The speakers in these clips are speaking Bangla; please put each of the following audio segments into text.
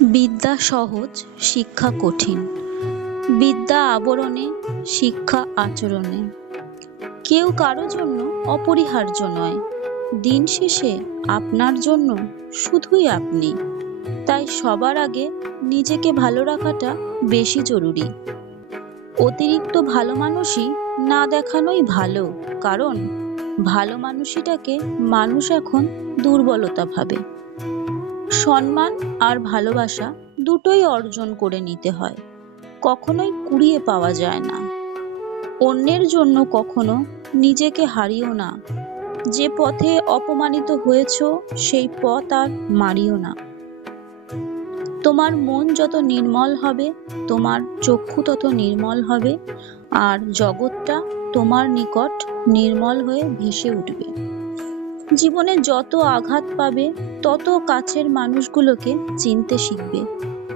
বিদ্যা সহজ, শিক্ষা কঠিন। বিদ্যা আবরণে, শিক্ষা আচরণে। কেউ কারো জন্য অপরিহার্য নয়। দিন শেষে আপনার জন্য শুধুই আপনি। তাই সবার আগে নিজেকে ভালো রাখাটা বেশি জরুরি। অতিরিক্ত ভালো মানুষই না দেখানোই ভালো, কারণ ভালো মানুষটাকে মানুষ এখন দুর্বলতা ভাবে। সম্মান আর ভালোবাসা দুটোই অর্জন করে নিতে হয়, কখনোই কুড়িয়ে পাওয়া যায় না। অন্যের জন্য কখনো নিজেকে হারিও না। যে পথে অপমানিত হয়েছ সেই পথ আর মারিও না। তোমার মন যত নির্মল হবে, তোমার চক্ষু তত নির্মল হবে, আর জগৎটা তোমার নিকট নির্মল হয়ে ভেসে উঠবে। জীবনে যত আঘাত পাবে তত কাছের মানুষগুলোকে চিনতে শিখবে,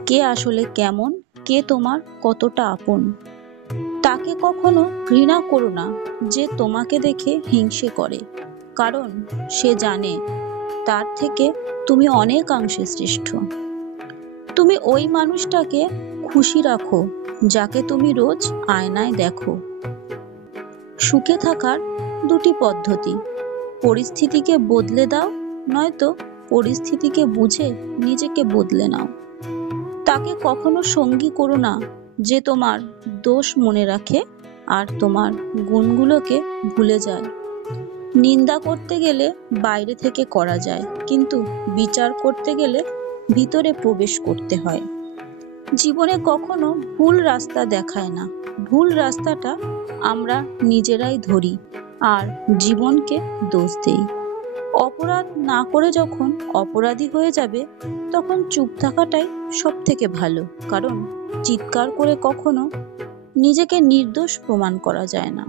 কে আসলে কেমন, কে তোমার কতটা আপন। তাকে কখনো ঘৃণা করো না যে তোমাকে দেখে হিংসে করে, কারণ সে জানে তার থেকে তুমি অনেকাংশে শ্রেষ্ঠ। তুমি ওই মানুষটাকে খুশি রাখো যাকে তুমি রোজ আয়নায় দেখো। সুখে থাকার দুটি পদ্ধতি: পরিস্থিতিকে বদলে দাও, নয়তো পরিস্থিতিকে বুঝে নিজেকে বদলে নাও। তাকে কখনো সঙ্গী করো না যে তোমার দোষ মনে রাখে আর তোমার গুণগুলোকে ভুলে যায়। নিন্দা করতে গেলে বাইরে থেকে করা যায়, কিন্তু বিচার করতে গেলে ভিতরে প্রবেশ করতে হয়। জীবনে কখনো ভুল রাস্তা দেখায় না, ভুল রাস্তাটা আমরা নিজেরাই ধরি আর জীবনকে দোষ দেই। অপরাধ না করে যখন অপরাধী হয়ে যাবে, তখন চুপ থাকাটাই সব থেকে ভালো, কারণ চিৎকার করে কখনো নিজেকে নির্দোষ প্রমাণ করা যায় না।